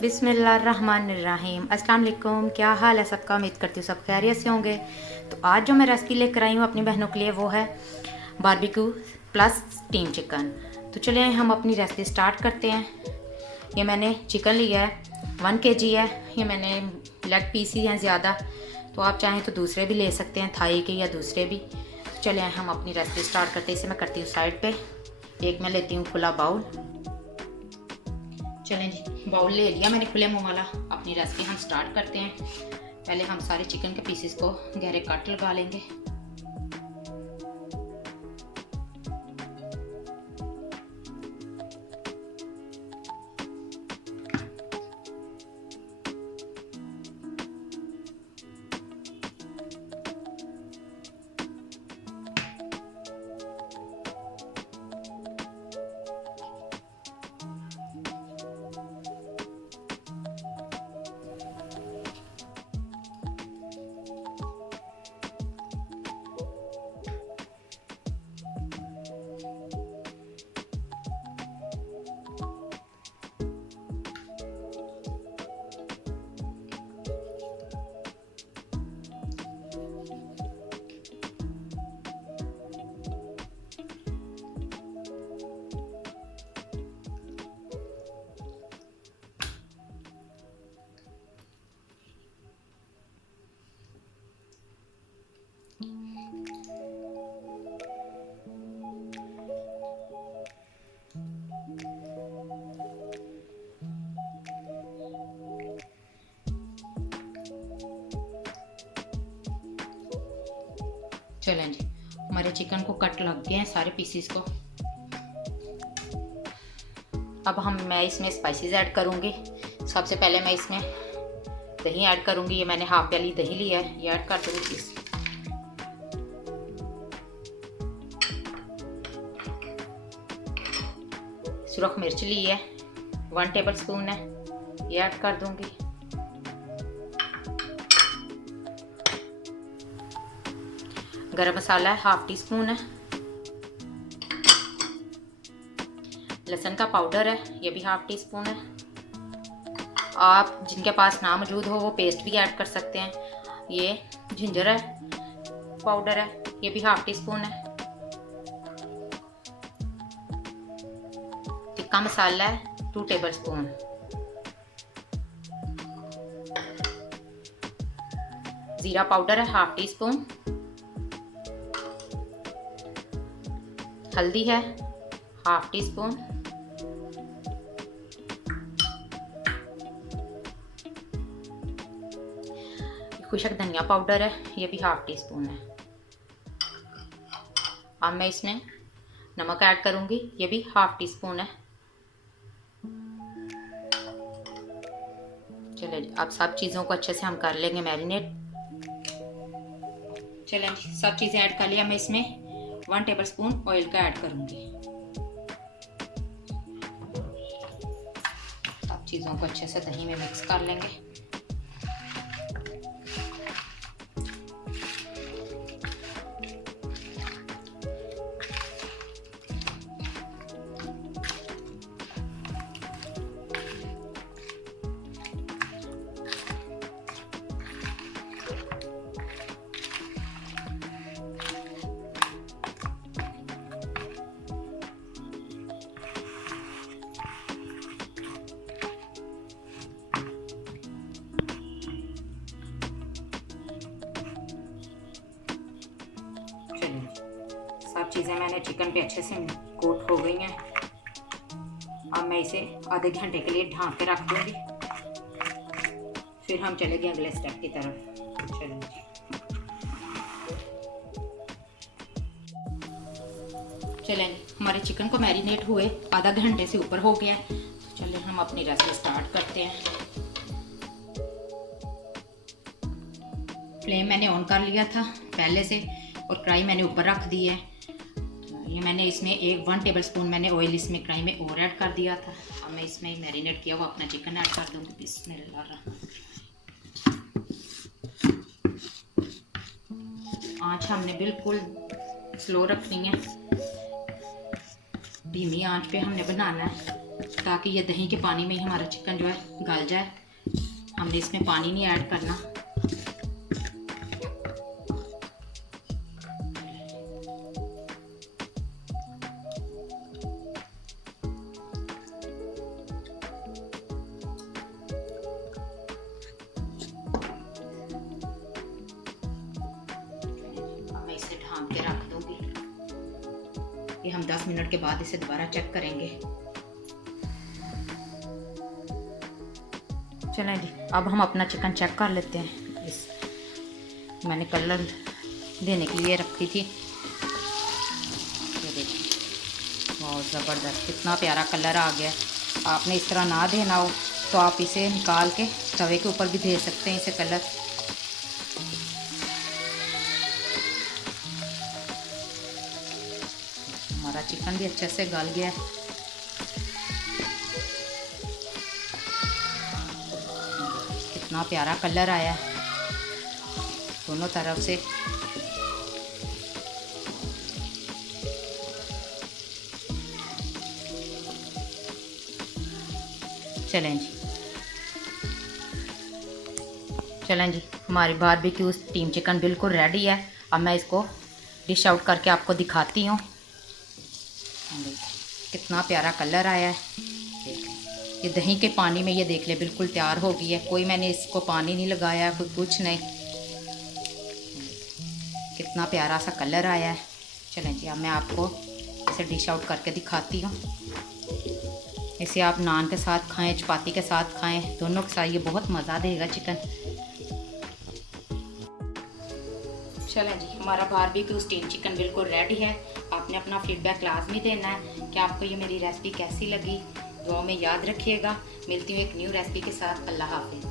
बिस्मिल्लाहिर्रहमानिर्रहीम। अस्सलाम वालेकुम। क्या हाल है सबका? उम्मीद करती हूँ सब खैरियत से होंगे। तो आज जो मैं रेसिपी लेकर आई हूँ अपनी बहनों के लिए वो है बारबेक्यू प्लस स्टीम चिकन। तो चलिए हम अपनी रेसिपी स्टार्ट करते हैं। ये मैंने चिकन लिया है 1 kg है। ये मैंने लेग पीस ही हैं ज़्यादा, तो आप चाहें तो दूसरे भी ले सकते हैं, थाई के या दूसरे भी। तो चलिए हम अपनी रेसिपी स्टार्ट करते हैं। इसे मैं करती हूँ साइड पे। एक मैं लेती हूँ खुला बाउल। चलें जी, बाउल ले लिया मैंने खुले मुंह वाला। अपनी रेसिपी हम स्टार्ट करते हैं। पहले हम सारे चिकन के पीसेस को गहरे कट लगा लेंगे। चलें जी, हमारे चिकन को कट लग गए हैं सारे पीसेस को। अब मैं इसमें स्पाइसेस ऐड करूँगी। सबसे पहले मैं इसमें दही ऐड करूँगी। ये मैंने हाफ वाली दही ली है, ये ऐड कर दूँगी। सुरख मिर्च ली है 1 टेबलस्पून है, ये ऐड कर दूँगी। गरम मसाला है हाफ टी स्पून है। लहसुन का पाउडर है, ये भी हाफ टी स्पून है। आप जिनके पास ना मौजूद हो वो पेस्ट भी ऐड कर सकते हैं। ये जिंजर है पाउडर है, ये भी हाफ टी स्पून है। टिक्का मसाला है 2 टेबलस्पून। जीरा पाउडर है हाफ टी स्पून। हल्दी है हाफ टी स्पून। खुशक धनिया पाउडर है, ये भी हाफ टी स्पून है। अब मैं इसमें नमक ऐड करूंगी, ये भी हाफ टी स्पून है। चलिए अब सब चीज़ों को अच्छे से हम कर लेंगे मैरिनेट। चलें सब चीज़ें ऐड कर लिया। मैं इसमें 1 टेबलस्पून ऑयल का ऐड करूंगी। सब चीज़ों को अच्छे से दही में मिक्स कर लेंगे। सब चीज़ें मैंने चिकन पे अच्छे से कोट हो गई हैं। अब मैं इसे आधे घंटे के लिए ढाँक के रख दूँगी। फिर हम चलेंगे अगले स्टेप की तरफ। चलें हमारे चिकन को मैरिनेट हुए आधा घंटे से ऊपर हो गया। चलिए हम अपनी रेसिपी स्टार्ट करते हैं। फ्लेम मैंने ऑन कर लिया था पहले से और कढ़ाई मैंने ऊपर रख दी है। ये मैंने इसमें 1 टेबलस्पून मैंने ऑयल इसमें कढ़ाई में और ऐड कर दिया था। अब मैं इसमें मैरिनेट किया हुआ अपना चिकन ऐड कर दूँगी। बिस्मिल्लाह। आँच हमने बिल्कुल स्लो रखनी है, धीमी आंच पे हमने बनाना है। ताकि ये दही के पानी में ही हमारा चिकन जो है गल जाए। हमने इसमें पानी नहीं ऐड करना। अब मैं इसे ढांक के रख दूंगी। ये हम 10 मिनट के बाद इसे दोबारा चेक करेंगे। चलें जी, अब हम अपना चिकन चेक कर लेते हैं। इस मैंने कलर देने के लिए रखी थी। ये देखिए, बहुत ज़बरदस्त, कितना प्यारा कलर आ गया। आपने इस तरह ना देना हो तो आप इसे निकाल के तवे के ऊपर भी दे सकते हैं इसे कलर। हमारा चिकन भी अच्छे से गल गया है। कितना प्यारा कलर आया है दोनों तरफ से। चलें जी, हमारी बारबेक्यू स्टीम चिकन बिल्कुल रेडी है। अब मैं इसको डिश आउट करके आपको दिखाती हूँ। कितना प्यारा कलर आया है। ये दही के पानी में ये देख ले बिल्कुल तैयार हो गई है। कोई मैंने इसको पानी नहीं लगाया, कोई कुछ नहीं। कितना प्यारा सा कलर आया है। चलें जी, अब मैं आपको इसे डिश आउट करके दिखाती हूँ। इसे आप नान के साथ खाएं, चपाती के साथ खाएं, दोनों के साथ ये बहुत मज़ा देगा चिकन। चलें जी, हमारा बारबेक्यू स्टीम चिकन बिल्कुल रेडी है। आपने अपना फीडबैक लाजमी देना है कि आपको ये मेरी रेसिपी कैसी लगी। दुआ में याद रखिएगा। मिलती हूँ एक न्यू रेसिपी के साथ। अल्लाह हाफिज़।